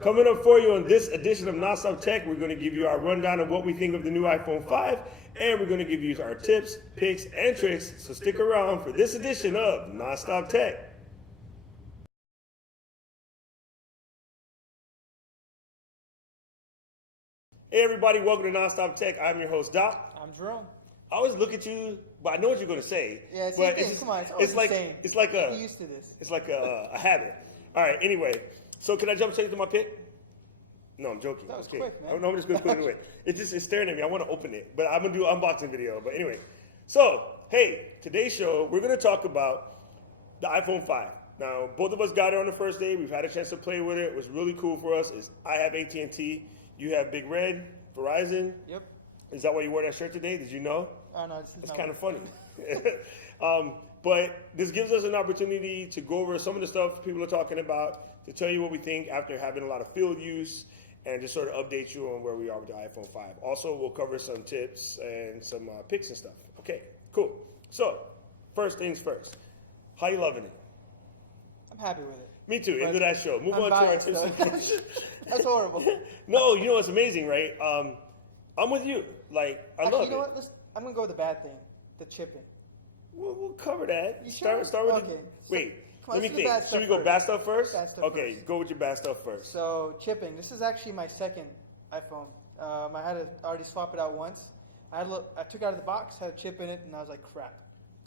Coming up for you on this edition of Nonstop Tech, we're going to give you our rundown of what we think of the new iPhone 5, and we're going to give you our tips, picks, and tricks. So stick around for this edition of Nonstop Tech. Hey everybody, welcome to Nonstop Tech. I'm your host, Doc. I'm Jerome. I always look at you, but I know what you're going to say. Yeah, it's but the thing. Come on, it's like the same. it's like a Get used to this. It's like a habit. All right. Anyway, so can I jump straight to my pick? No, I'm joking. That was Okay. quick, man. I'm just going to put it away. It's staring at me. I want to open it, but I'm going to do an unboxing video. But anyway, so hey, today's show we're going to talk about the iPhone 5. Now, both of us got it on the first day. We've had a chance to play with it. It was really cool for us. I have AT&T. You have Big Red, Verizon. Yep. Is that why you wore that shirt today? Did you know? Oh no, this is It's kind of funny. But this gives us an opportunity to go over some of the stuff people are talking about, to tell you what we think after having a lot of field use, and just sort of update you on where we are with the iPhone 5. Also, we'll cover some tips and some picks and stuff. Okay, cool. So, first things first. How you loving it? I'm happy with it. Me too. But Into that show. Move I'm on to our biased, tips and though. picks. That's horrible. No, you know what's amazing, right? I'm with you. Like, I Actually, love you know it. what? I'm gonna go with the bad thing, the chipping. We'll cover that. You sure? Start with Okay. wait. Come on, Let me let's do think. bad Should stuff we go first. bad stuff first? Bad stuff Okay, first. go with your bad stuff first. So chipping. This is actually my second iPhone. I had to already swap it out once. I took it out of the box, had a chip in it, and I was like, crap.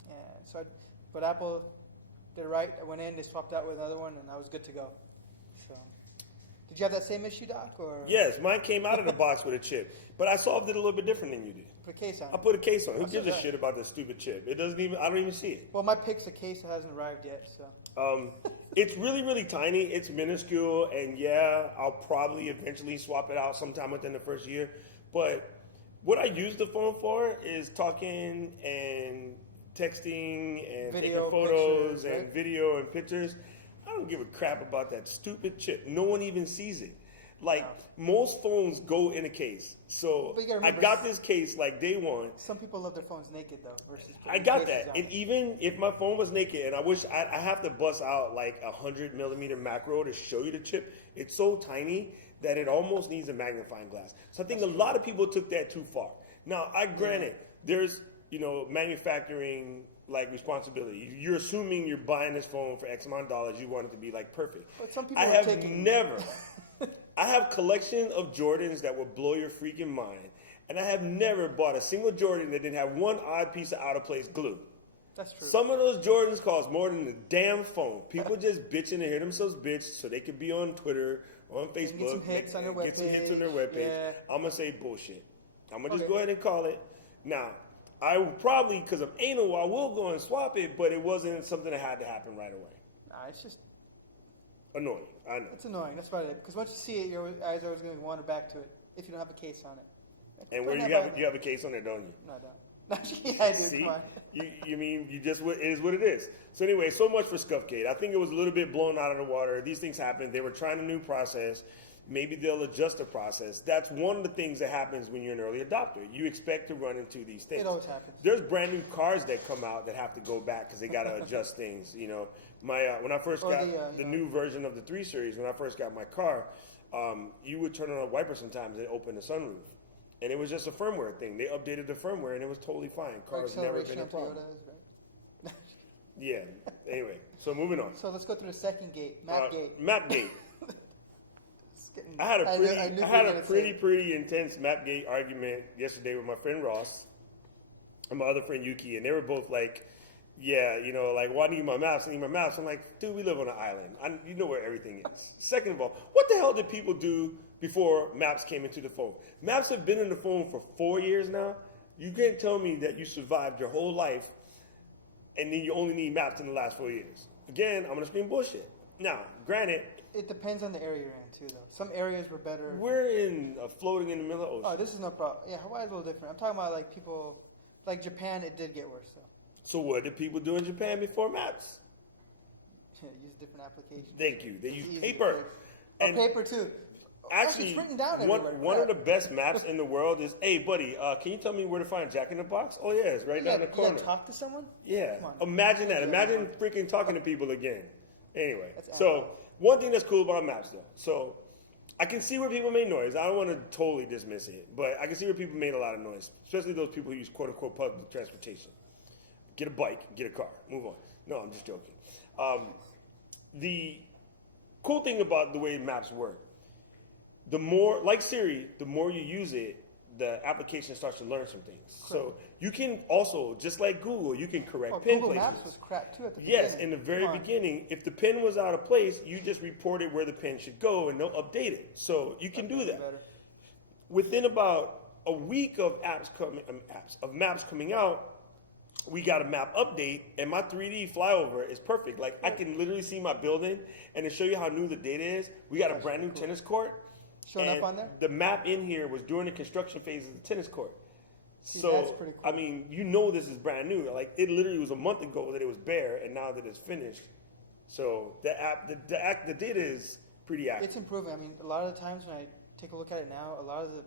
And so, but Apple did it right. I went in, they swapped out with another one, and I was good to go. So, did you have that same issue, Doc? Or Yes, mine came out of the box with a chip, but I solved it a little bit different than you did. put a case on I it? put a case on. Who That's gives a okay. shit about the stupid chip? It doesn't even. I don't even see it. Well, my pick's a case that hasn't arrived yet, so. It's really, really tiny. It's minuscule, and yeah, I'll probably eventually swap it out sometime within the first year. But what I use the phone for is talking and texting and Video, taking photos pictures, and right? video and pictures. I don't give a crap about that stupid chip. No one even sees it. Like, most phones go in a case. So But you gotta I remember, got this case like day one. Some people love their phones naked though, versus. I putting got cases that. on And it. even if my phone was naked, and I wish I have to bust out like 100mm macro to show you the chip, it's so tiny that it almost needs a magnifying glass. So I think a lot of people took that too far. Now, I granted, there's, manufacturing like responsibility. You're assuming you're buying this phone for X amount of dollars, you want it to be like perfect. But some people I are have taking- never I have collection of Jordans that will blow your freaking mind. And I have never bought a single Jordan that didn't have one odd piece of out of place glue. That's true. Some of those Jordans cost more than the damn phone. People just bitching and hear themselves bitch so they could be on Twitter, on Facebook, get some hits on their get some hits on their webpage. webpage. Yeah. I'm going to say bullshit. I'm going to just Okay. go ahead and call it. Now, I will probably, because I'm anal, I will go and swap it, but it wasn't something that had to happen right away. Nah, it's just Annoying, I know. it's annoying. That's about it. Because once you see it, your eyes are always going to wander back to it if you don't have a case on it. And Put where that you button have a case on it, don't you? No, I don't. Yeah, I do. See, Come on. you mean you just it is what it is. So anyway, so much for Scuffgate. I think it was a little bit blown out of the water. These things happen. They were trying a new process. Maybe they'll adjust the process. That's one of the things that happens when you're an early adopter. You expect to run into these things. It always happens. There's brand new cars that come out that have to go back because they got to adjust things. My when I first Or got the new version of the 3 Series, when I first got my car, you would turn on a wiper sometimes and open the sunroof. And it was just a firmware thing. They updated the firmware and it was totally fine. Cars never been a Acceleration problem. of Toyotas, right? Yeah. Anyway, so moving on. So let's go through the second gate, map gate. Mapgate. It's getting- I had a pretty, I knew I you had were a gonna pretty, say- pretty intense Mapgate argument yesterday with my friend Ross and my other friend Yuki, and they were both like, "Yeah, like, why do you need my maps? I need my maps." I'm like, "Dude, we live on an island. You know where everything is." Second of all, what the hell did people do before maps came into the phone? Maps have been in the phone for 4 years now. You can't tell me that you survived your whole life and then you only need maps in the last 4 years. Again, I'm gonna scream bullshit. Now, granted, It depends on the area you're in too, though. Some areas were better. we're floating in the middle of the Oh, ocean. this is no problem. Yeah, Hawaii's a little different. I'm talking about like people, like Japan. It did get worse though. So what did people do in Japan before maps? Use different applications. Thank you. They It's use easy, paper. right? And paper too. actually, it's written down one, everywhere. one of the Crap. best maps in the world is, hey, buddy, can you tell me where to find Jack in the Box? Oh, yeah, it's right down the You corner. gotta talk to someone. Yeah, Come on. imagine that. Yeah. Imagine freaking talking to people again. Anyway, That's so animal. one thing that's cool about maps, though. So I can see where people made noise. I don't want to totally dismiss it, but I can see where people made a lot of noise, especially those people who use quote unquote public transportation. Get a bike, get a car, move on. No, I'm just joking. The cool thing about the way maps work, the more, like Siri, the more you use it, the application starts to learn some things. Correct. So you can also, just like Google, you can correct Well, pin Google placements. Maps was crap too at the beginning. Yes, in the very Come on. beginning, if the pin was out of place, you just reported where the pin should go and they'll update it. So you can do that. Better. Within about a week of maps coming out, we got a map update, and my 3D flyover is perfect. Like I can literally see my building, and to show you how new the data is, we got a brand new tennis court. Showing up and on there? The map in here was during the construction phase of the tennis court. See, So that's pretty cool. I mean, you know, this is brand new. Like it literally was a month ago that it was bare, and now that it's finished. So the data is pretty accurate. It's improving. I mean, a lot of the times when I take a look at it now, a lot of the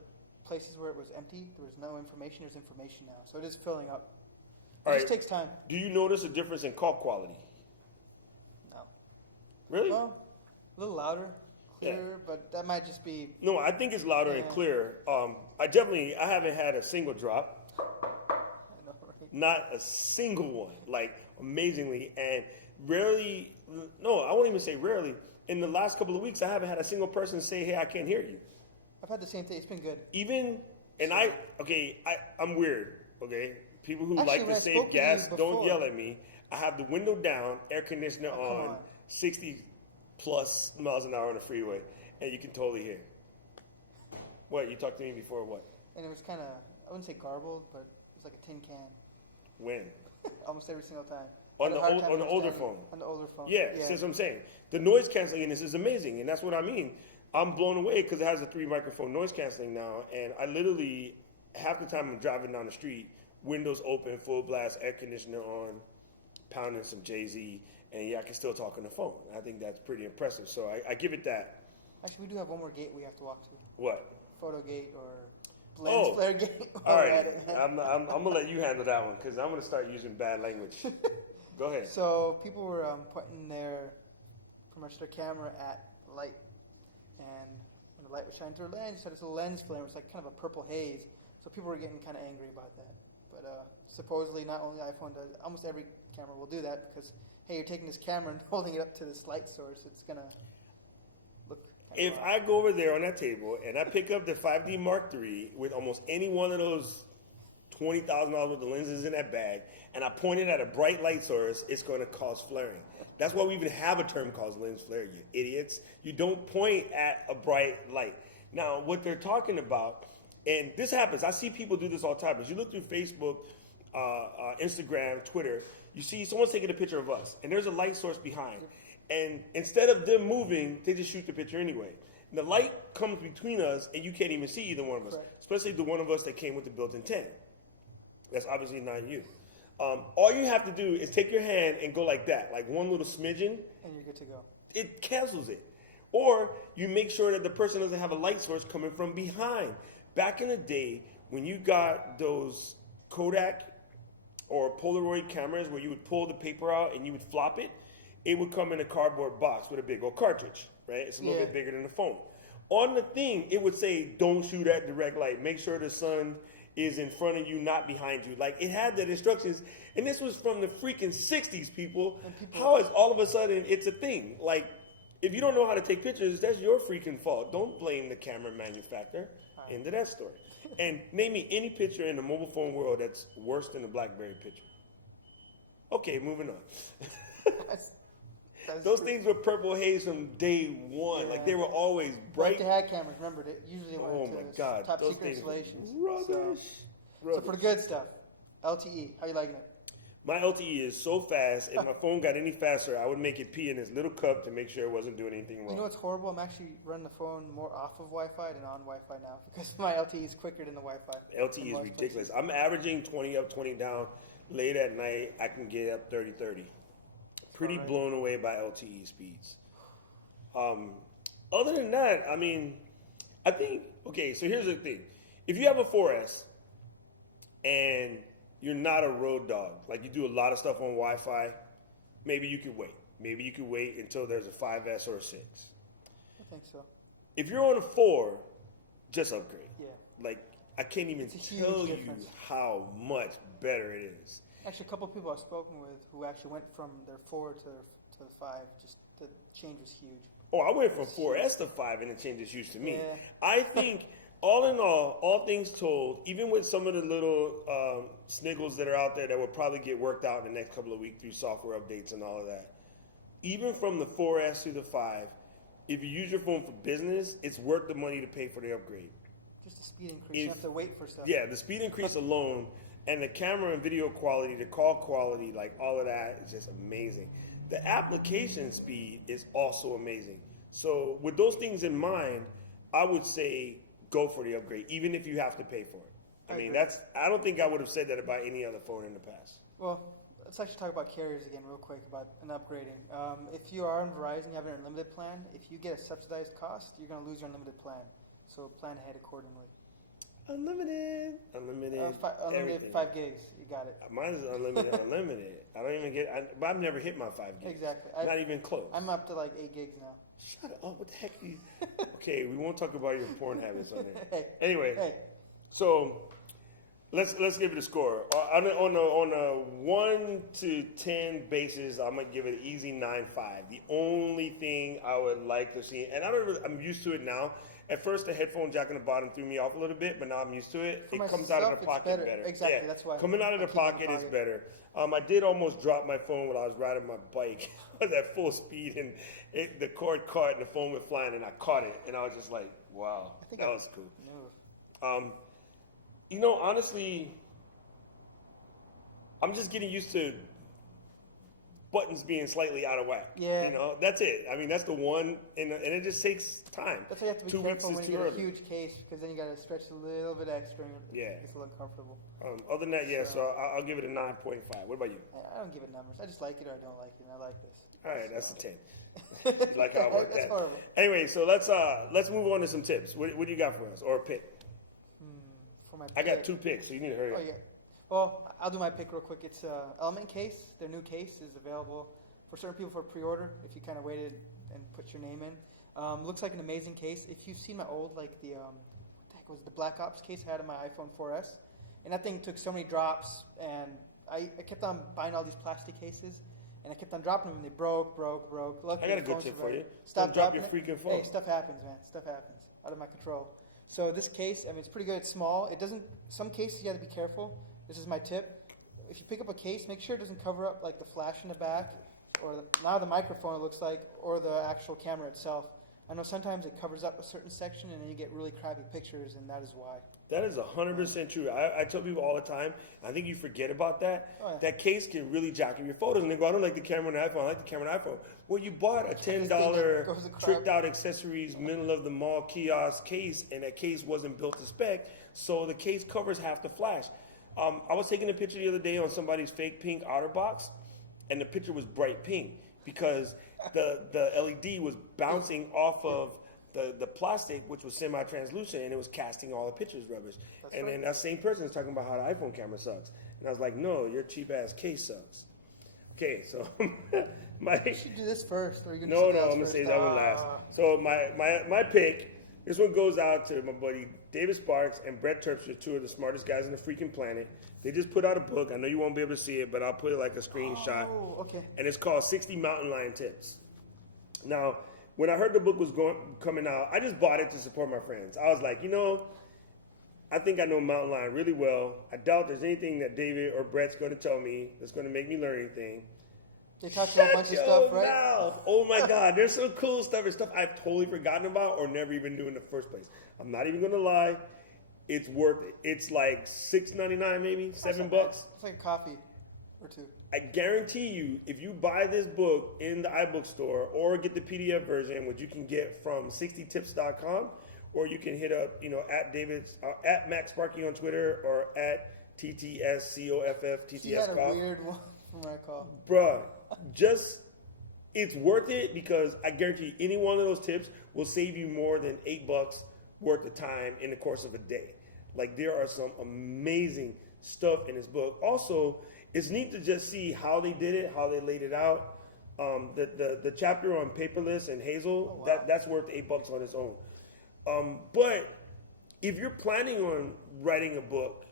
places where it was empty, there was no information. There's information now, so it is filling up. It All just right. takes time. Do you notice a difference in call quality? No. Really? Well, a little louder, clearer, but that might just be. No, I think it's louder and Yeah. clearer. I haven't had a single drop. I know, right? Not a single one. Like amazingly, and rarely. No, I won't even say rarely. In the last couple of weeks, I haven't had a single person say, "Hey, I can't hear you." I've had the same thing. It's been good. Even and I'm weird. Okay, people who Actually, like when to I save spoke with gas, you don't before- yell at me. I have the window down, air conditioner come on, on. 60 plus miles an hour on the freeway, and you can totally hear. What, you talked to me before? What? And it was kind of, I wouldn't say garbled, but it was like a tin can When? almost every single time. On Had a the hard old- time on the older understanding. phone. On the older phone. Yeah, that's what I'm saying. The noise canceling in this is amazing, and that's what I mean. I'm blown away because it has a 3 microphone noise canceling now, and I literally half the time I'm driving down the street, windows open, full blast, air conditioner on, pounding some Jay-Z, and yeah, I can still talk on the phone. I think that's pretty impressive. So I give it that. Actually, we do have one more gate we have to walk to. What? Photo gate or lens flare gate. All While we're at right. it. I'm gonna let you handle that one because I'm gonna start using bad language. Go ahead. So people were pointing pretty much their camera at light, and when the light was shining through a lens, you said it's a lens flare. It was like kind of a purple haze. So people were getting kind of angry about that. But supposedly, not only iPhone does, almost every camera will do that because hey, you're taking this camera and holding it up to this light source. It's gonna look. If I go over there on that table and I pick up the 5D Mark III with almost any one of those $20,000 worth of lenses in that bag, and I point it at a bright light source, it's going to cause flaring. That's why we even have a term called lens flare, you idiots. You don't point at a bright light. Now, what they're talking about, and this happens, I see people do this all the time. As you look through Facebook, Instagram, Twitter, you see someone's taking a picture of us, and there's a light source behind. And instead of them moving, they just shoot the picture anyway. And the light comes between us, and you can't even see either one of us, Correct. especially the one of us that came with the built-in 10. That's obviously not you. All you have to do is take your hand and go like that, like one little smidgen. and you're good to go. It cancels it. Or you make sure that the person doesn't have a light source coming from behind. Back in the day, when you got those Kodak or Polaroid cameras where you would pull the paper out and you would flop it, it would come in a cardboard box with a big old cartridge, right? It's a little Yeah. bit bigger than the phone. On the thing, it would say, don't shoot at direct light. Make sure the sun is in front of you, not behind you. Like, it had that instructions. And this was from the freaking 60s, people. How is all of a sudden it's a thing? Like, if you don't know how to take pictures, that's your freaking fault. Don't blame the camera manufacturer. End of that story. And name me any picture in the mobile phone world that's worse than the BlackBerry picture. Okay, moving on. That's Those pretty- things were purple haze from day one. Yeah. Like, they were always Like bright. they had cameras. Remember, they usually went Oh into my this God. top Those secret things were installations. rubbish. So for the good stuff, LTE. How you liking it? My LTE is so fast. If my phone got any faster, I would make it pee in this little cup to make sure it wasn't doing anything wrong. You know what's horrible? I'm actually running the phone more off of Wi-Fi than on Wi-Fi now because my LTE is quicker than the Wi-Fi. LTE in is most ridiculous. places. I'm averaging 20 up, 20 down. Late at night, I can get up 30, 30. Pretty alright. blown away by LTE speeds. Other than that, I mean, I think, okay, so here's the thing. If you have a 4S and you're not a road dog, like you do a lot of stuff on Wi-Fi, maybe you could wait. Maybe you could wait until there's a 5S or a 6. I think so. if you're on a 4, just upgrade. Yeah. Like, I can't even It's a huge tell difference. you how much better it is. Actually, a couple of people I've spoken with who actually went from their 4 to the 5. Just the change was huge. Oh, I went from 4S to 5, and the change is huge to me. Yeah. I think, all in all things told, even with some of the little sniggles that are out there that will probably get worked out in the next couple of weeks through software updates and all of that, even from the 4S to the 5, if you use your phone for business, it's worth the money to pay for the upgrade. Just the speed increase. You have to wait for stuff. Yeah, the speed increase alone, and the camera and video quality, the call quality, like all of that is just amazing. The application speed is also amazing. So with those things in mind, I would say go for the upgrade, even if you have to pay for it. I mean, agree. I don't think I would have said that about any other phone in the past. Well, let's actually talk about carriers again real quick about an upgrading. If you are on Verizon, you have an unlimited plan. If you get a subsidized cost, you're going to lose your unlimited plan. So plan ahead accordingly. Unlimited, Unlimited everything. 5 gigs. You got it. Mine is unlimited, unlimited. I don't even but I've never hit my 5 gigs. Exactly. Not even close. I'm up to like 8 gigs now. Shut up! What the heck? Okay, we won't talk about your porn habits on there. Hey. Anyway, Hey. so let's give it a score on a 1 to 10 basis. I'm gonna give it an easy 9.5. The only thing I would like to see, and I'm used to it now. At first, the headphone jack on the bottom threw me off a little bit, but now I'm used to it. For It comes out of the myself, it's pocket better. Exactly, that's why coming out of I the keep it in the pocket is pocket. better. I did almost drop my phone when I was riding my bike. I was at full speed, and the cord caught, and the phone went flying, and I caught it, and I was just like, "Wow, that was cool." No. Honestly, I'm just getting used to buttons being slightly out of whack. Yeah. That's it. I mean, that's the one, and it just takes time. That's why you have to be 2 weeks careful is when too you get early. a huge case, because then you got to stretch a little bit extra. And Yeah. It's a little uncomfortable. Other than that, yeah. So I'll give it a 9.5. What about you? I don't give it numbers. I just like it or I don't like it, and I like this. All right, that's a 10. You like how I worked That's that? horrible. Anyway, so let's move on to some tips. What do you got for us, or a pick? For my I got pick- 2 picks, so you need to hurry Oh up. yeah. Well, I'll do my pick real quick. It's Element case. Their new case is available for certain people for pre-order. If you kind of waited and put your name in, looks like an amazing case. If you've seen my old what the heck was it, the Black Ops case I had on my iPhone 4S, and that thing took so many drops, and I kept on buying all these plastic cases. And I kept on dropping them, and they broke. Luckily, I got a the good phones tip are for ready. you. Stop Don't drop dropping your it. freaking phone. Hey, stuff happens, man. Stuff happens. Out of my control. So this case, I mean, it's pretty good. It's small. It doesn't. Some cases you have to be careful. This is my tip. If you pick up a case, make sure it doesn't cover up like the flash in the back, or now the microphone it looks like, or the actual camera itself. I know sometimes it covers up a certain section, and then you get really crappy pictures, and that is why. That is 100% true. I tell people all the time, I think you forget about that. Oh, yeah. That case can really jack up your photos. And they go, I don't like the camera on the iPhone. I like the camera on the iPhone. Well, you bought a This thing $10 goes to crap. tricked out accessories, middle of the mall kiosk case, and that case wasn't built to spec. So the case covers half the flash. I was taking a picture the other day on somebody's fake pink outer box, and the picture was bright pink because the LED was bouncing off of the plastic, which was semi-translucent, and it was casting all the pictures rubbish. And then that same person is talking about how the iPhone camera sucks. And I was like, no, your cheap-ass case sucks. Okay, so You should do this first, or you no, I'm going to say that one last. So my pick, this one goes out to my buddy David Sparks and Brett Terpstra, 2 of the smartest guys on the freaking planet. They just put out a book. I know you won't be able to see it, but I'll put it like a screenshot. Oh, okay. And it's called 60 Mountain Lion Tips. Now, when I heard the book was coming out, I just bought it to support my friends. I was like, I think I know Mountain Lion really well. I doubt there's anything that David or Brett's going to tell me that's going to make me learn anything. They talked about a bunch of stuff, right? Mouth. Oh my God, there's some cool stuff and stuff I've totally forgotten about or never even knew in the first place. I'm not even going to lie. It's worth it. It's like $6.99 maybe, $7. It's like a coffee or 2. I guarantee you, if you buy this book in the iBook store or get the PDF version, which you can get from 60tips.com, or you can hit up, at Max Sparky on Twitter or at TTSCOFF, She had a TTSCOFF. weird one from what I recall. Bruh, it's worth it because I guarantee you any one of those tips will save you more than $8 worth of time in the course of a day. Like, there are some amazing stuff in this book. Also, it's neat to just see how they did it, how they laid it out. The chapter on paperless and Hazel, that's worth $8 on its own. But if you're planning on writing a book,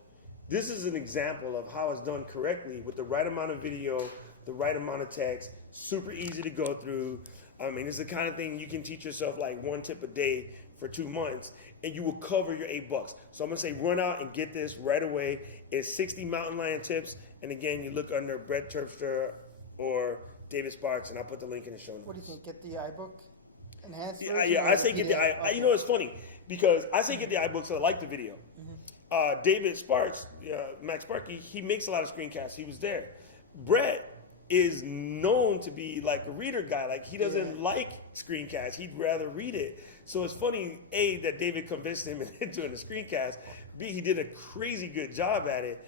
this is an example of how it's done correctly with the right amount of video, the right amount of text, super easy to go through. I mean, it's the kind of thing you can teach yourself like one tip a day for 2 months, and you will cover your $8. So I'm gonna say run out and get this right away. It's 60 mountain lion tips, and again, you look under Brett Terpstra or David Sparks, and I'll put the link in the show notes. What do you think? Get the iBook enhanced? Yeah, version yeah. or I say get the PDF? I. You know, it's funny because I say get the iBooks. So I like the video. David Sparks, Max Sparky, he makes a lot of screencasts. He was there. Brett is known to be like a reader guy. Like he doesn't like screencasts. He'd rather read it. So it's funny, A, that David convinced him into doing a screencast. B, he did a crazy good job at it.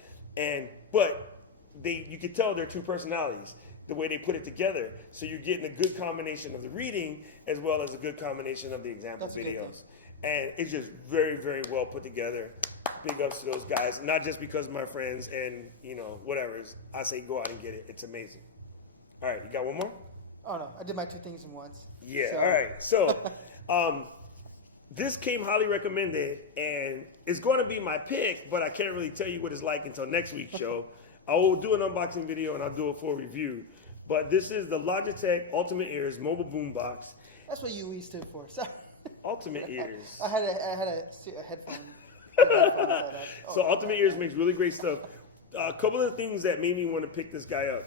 But you could tell they're two personalities, the way they put it together. So you're getting a good combination of the reading as well as a good combination of the example videos. And it's just very, very well put together. Big ups to those guys. Not just because of my friends and, whatever. I say go out and get it. It's amazing. All right, you got one more? Oh, no. I did my 2 things in once. Yeah, all right. So this came highly recommended, and it's going to be my pick, but I can't really tell you what it's like until next week's show. I will do an unboxing video, and I'll do a full review. But this is the Logitech Ultimate Ears mobile boombox. That's what UE stood for. Sorry. Ultimate Ears. I had a headphone. So Ultimate Ears makes really great stuff. A couple of things that made me want to pick this guy up.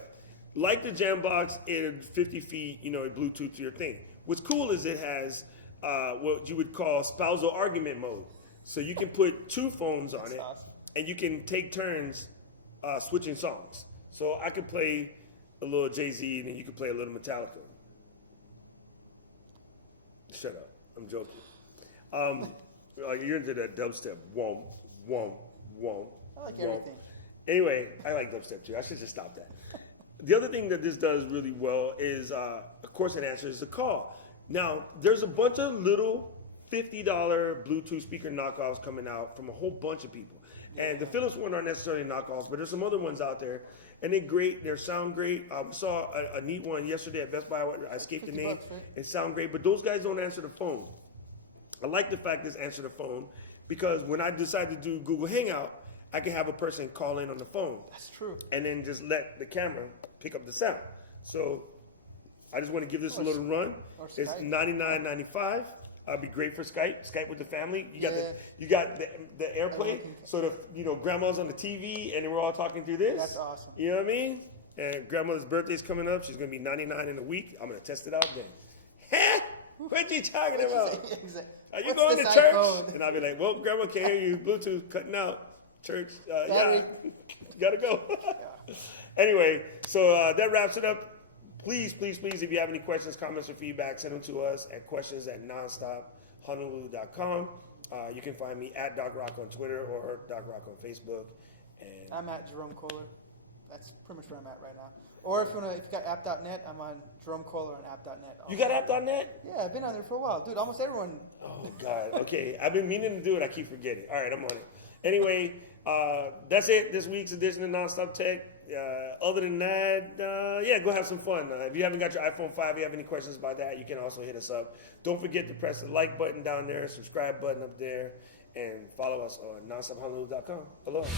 Like the Jambox, it's 50 feet, it Bluetooth to your thing. What's cool is it has what you would call spousal argument mode. So you can put 2 phones on it, awesome. and you can take turns switching songs. So I could play a little Jay-Z, and then you could play a little Metallica. Shut up. I'm joking. You're into that dubstep. Womp, womp, womp. I like womp. everything. Anyway, I like dubstep too. I should just stop that. The other thing that this does really well is, of course, it answers the call. Now, there's a bunch of little $50 Bluetooth speaker knockoffs coming out from a whole bunch of people. And the Philips ones aren't necessarily knockoffs, but there's some other ones out there. And they're great. They sound great. We saw a neat one yesterday at Best Buy. I escaped the name. $50, right? It sound great, but those guys don't answer the phone. I like the fact this answer the phone because when I decide to do Google Hangout, I can have a person call in on the phone. That's true. And then just let the camera pick up the sound. So I just want to give this a little run. It's $99.95. It'll be great for Skype with the family. You got the AirPlay, so the grandma's on the TV, and then we're all talking through this. That's awesome. You know what I mean? And grandmother's birthday's coming up. She's gonna be 99 in a week. I'm gonna test it out then. Huh? What you talking about? Exactly. Are you What's going to this church? iPhone? And I'll be like, well, grandma can't hear you. Bluetooth cutting out. Church, Sorry. gotta go. Anyway, so that wraps it up. Please, please, please, if you have any questions, comments, or feedback, send them to us at questions@nonstophonolulu.com. You can find me at Doc Rock on Twitter or Doc Rock on Facebook. And I'm at Jerome Kohler. That's pretty much where I'm at right now. Or if you got app.net, I'm on Jerome Kohler on app.net. You got app.net? Yeah, I've been on there for a while. Dude, almost everyone. Oh, God. Okay. I've been meaning to do it. I keep forgetting. All right, I'm on it. Anyway, that's it. This week's edition of Nonstop Tech. Other than that, go have some fun. If you haven't got your iPhone 5, you have any questions about that, you can also hit us up. Don't forget to press the like button down there, subscribe button up there, and follow us on nonstophonolulu.com. Aloha.